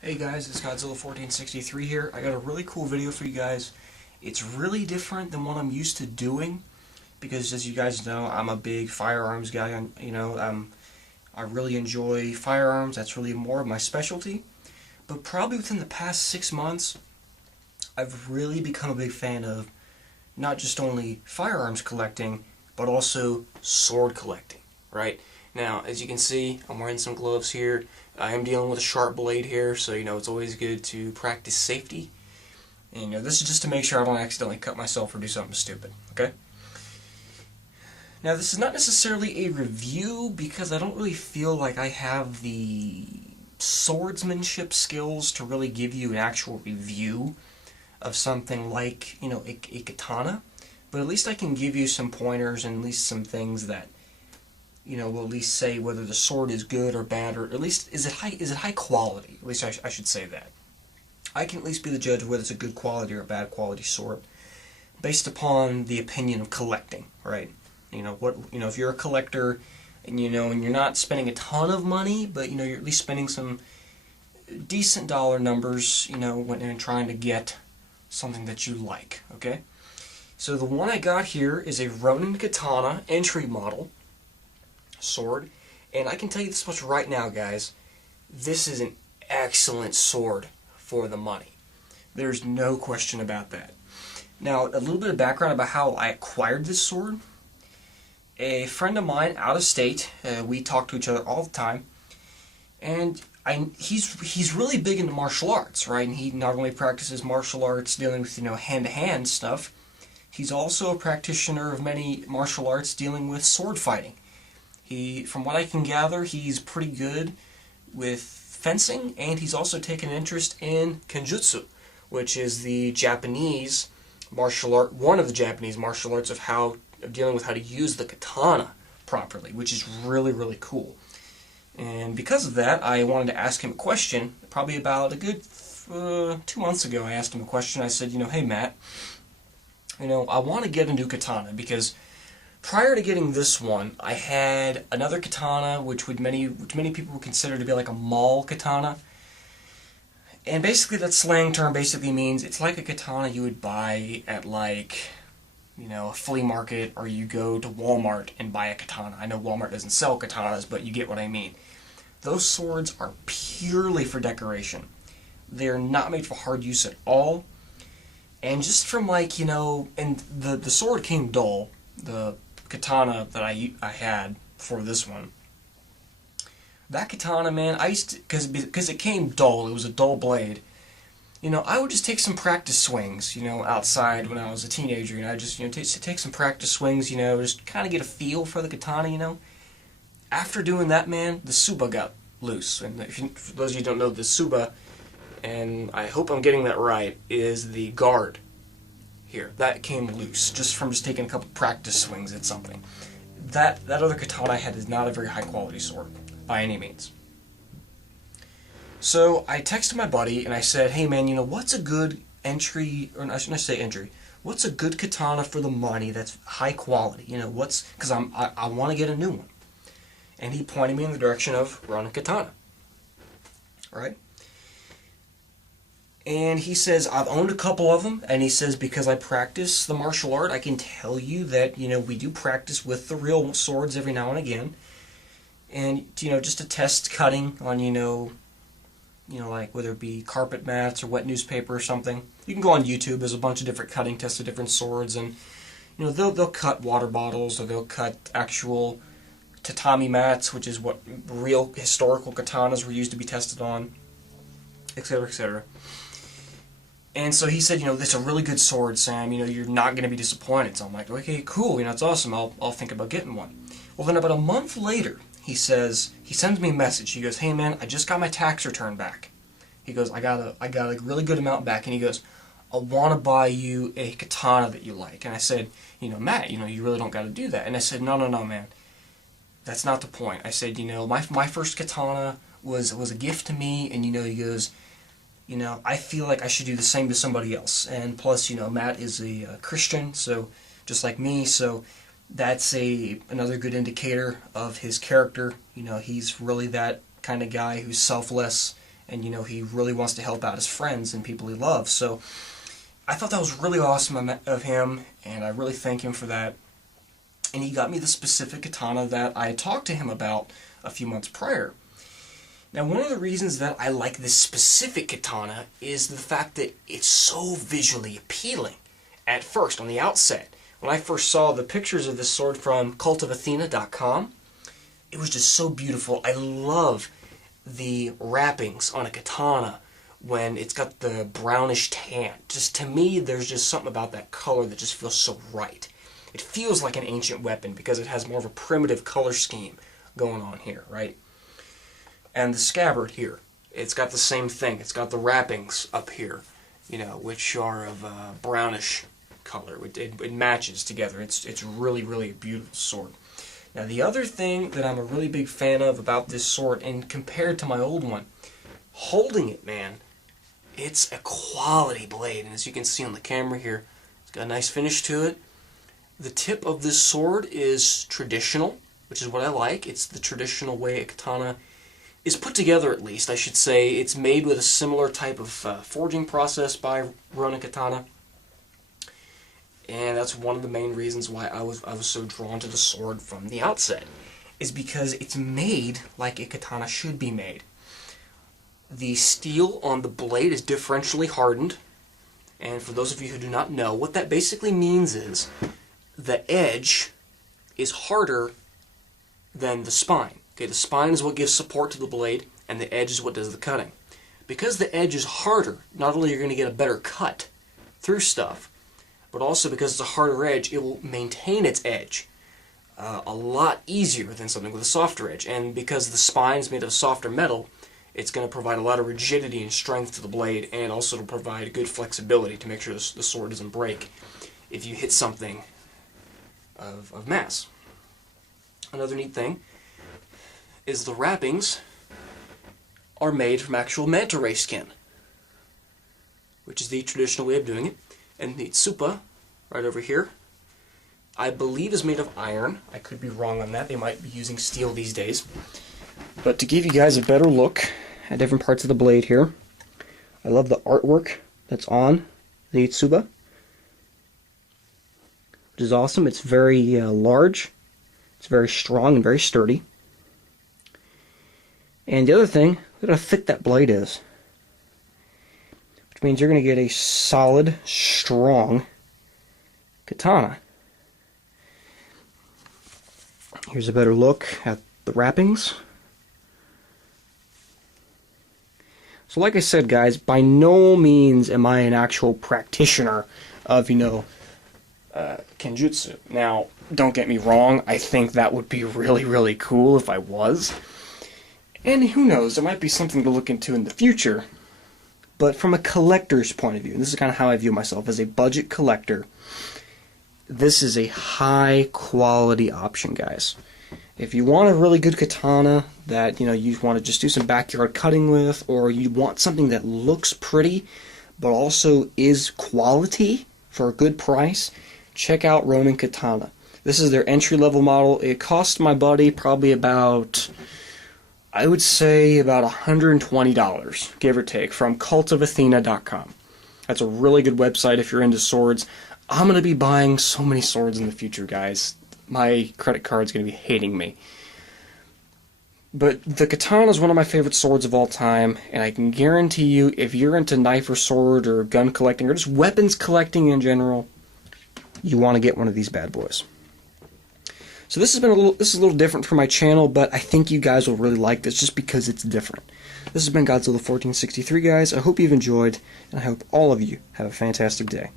Hey guys, it's Godzilla1463 here. I got a really cool video for you guys. It's really different than what I'm used to doing because, as you guys know, I'm a big firearms guy. I really enjoy firearms. That's really more of my specialty. But probably within the past 6 months, I've really become a big fan of not just only firearms collecting, but also sword collecting, right? Now, as you can see, I'm wearing some gloves here. I am dealing with a sharp blade here, so it's always good to practice safety. And this is just to make sure I don't accidentally cut myself or do something stupid, okay? Now, this is not necessarily a review because I don't really feel like I have the swordsmanship skills to really give you an actual review of something like, a katana. But at least I can give you some pointers and at least some things that will at least say whether the sword is good or bad, or at least is it high quality. At least I should say that. I can at least be the judge of whether it's a good quality or a bad quality sword, based upon the opinion of collecting, right? If you're a collector, and and you're not spending a ton of money, but you're at least spending some decent dollar numbers, when you're trying to get something that you like, okay? So the one I got here is a Ronin Katana entry model sword, and I can tell you this much right now, guys. This is an excellent sword for the money. There's no question about that. Now, a little bit of background about how I acquired this sword. A friend of mine out of state, we talk to each other all the time, and he's really big into martial arts, right? And he not only practices martial arts dealing with hand-to-hand stuff, he's also a practitioner of many martial arts dealing with sword fighting. From what I can gather, he's pretty good with fencing, and he's also taken an interest in kenjutsu, which is the Japanese martial art, one of the Japanese martial arts of dealing with how to use the katana properly, which is really, really cool. And because of that, I wanted to ask him a question. Probably about a good 2 months ago, I asked him a question. I said, hey Matt, I want to get a new katana because prior to getting this one, I had another katana, which many people would consider to be like a mall katana. And basically, that slang term basically means it's like a katana you would buy at a flea market, or you go to Walmart and buy a katana. I know Walmart doesn't sell katanas, but you get what I mean. Those swords are purely for decoration. They're not made for hard use at all. And just from and the sword came dull. The katana that I had for this one. That katana, man, I used to, because it came dull, it was a dull blade. I would just take some practice swings, outside when I was a teenager. I just, take some practice swings, just kind of get a feel for the katana, After doing that, man, the tsuba got loose. And for those of you who don't know, the tsuba, and I hope I'm getting that right, is the guard here. That came loose just from taking a couple practice swings at something. That other katana I had is not a very high quality sword by any means. So I texted my buddy and I said, hey man, what's a good entry, or I shouldn't say entry, what's a good katana for the money that's high quality? Because I want to get a new one. And he pointed me in the direction of Ronin Katana. Right? And he says, I've owned a couple of them, and he says, because I practice the martial art, I can tell you that, we do practice with the real swords every now and again. And, just to test cutting on, like whether it be carpet mats or wet newspaper or something. You can go on YouTube, there's a bunch of different cutting tests of different swords, and, they'll cut water bottles, or they'll cut actual tatami mats, which is what real historical katanas were used to be tested on, etc., etc. And so he said, that's a really good sword, Sam. You're not going to be disappointed. So I'm like, okay, cool. It's awesome. I'll think about getting one. Well, then about a month later, he sends me a message. He goes, hey man, I just got my tax return back. He goes, I got a really good amount back, and he goes, I want to buy you a katana that you like. And I said, Matt, you really don't got to do that. And I said, no, man, that's not the point. I said, my first katana was a gift to me, and he goes, I feel like I should do the same to somebody else. And plus, Matt is a Christian, so just like me, so that's another good indicator of his character. He's really that kind of guy who's selfless and you know, he really wants to help out his friends and people he loves. So I thought that was really awesome of him, and I really thank him for that. And he got me the specific katana that I had talked to him about a few months prior. Now, one of the reasons that I like this specific katana is the fact that it's so visually appealing at first, on the outset. When I first saw the pictures of this sword from cultofathena.com, it was just so beautiful. I love the wrappings on a katana when it's got the brownish tan. Just to me, there's just something about that color that just feels so right. It feels like an ancient weapon because it has more of a primitive color scheme going on here, right? And the scabbard here, it's got the same thing. It's got the wrappings up here, you know, which are of a brownish color. It matches together. It's really, really a beautiful sword. Now, the other thing that I'm a really big fan of about this sword, and compared to my old one, holding it, man, it's a quality blade. And as you can see on the camera here, it's got a nice finish to it. The tip of this sword is traditional, which is what I like. It's the traditional way a katana is put together, at least, I should say. It's made with a similar type of forging process by Ronin Katana. And that's one of the main reasons why I was so drawn to the sword from the outset, is because it's made like a katana should be made. The steel on the blade is differentially hardened, and for those of you who do not know, what that basically means is the edge is harder than the spine. Okay, the spine is what gives support to the blade, and the edge is what does the cutting. Because the edge is harder, not only are you going to get a better cut through stuff, but also because it's a harder edge, it will maintain its edge a lot easier than something with a softer edge. And because the spine is made of softer metal, it's going to provide a lot of rigidity and strength to the blade, and also to provide good flexibility to make sure the sword doesn't break if you hit something of mass. Another neat thing is the wrappings are made from actual manta ray skin, which is the traditional way of doing it. And the tsupa, right over here, I believe is made of iron. I could be wrong on that. They might be using steel these days. But to give you guys a better look at different parts of the blade here, I love the artwork that's on the tsuba, which is awesome. It's very large. It's very strong and very sturdy. And the other thing, look at how thick that blade is. Which means you're going to get a solid, strong katana. Here's a better look at the wrappings. So like I said, guys, by no means am I an actual practitioner of, you know, kenjutsu. Now, don't get me wrong, I think that would be really, really cool if I was. And who knows, there might be something to look into in the future. But from a collector's point of view, and this is kind of how I view myself, as a budget collector, this is a high quality option, guys. If you want a really good katana that, you know, you want to just do some backyard cutting with, or you want something that looks pretty but also is quality for a good price, check out Ronin Katana. This is their entry-level model. It cost my buddy probably about, I would say, about $120, give or take, from cultofathena.com. That's a really good website if you're into swords. I'm going to be buying so many swords in the future, guys. My credit card's going to be hating me. But the katana is one of my favorite swords of all time, and I can guarantee you, if you're into knife or sword or gun collecting or just weapons collecting in general, you want to get one of these bad boys. So this is a little different for my channel, but I think you guys will really like this just because it's different. This has been Godzilla 1463, guys. I hope you've enjoyed, and I hope all of you have a fantastic day.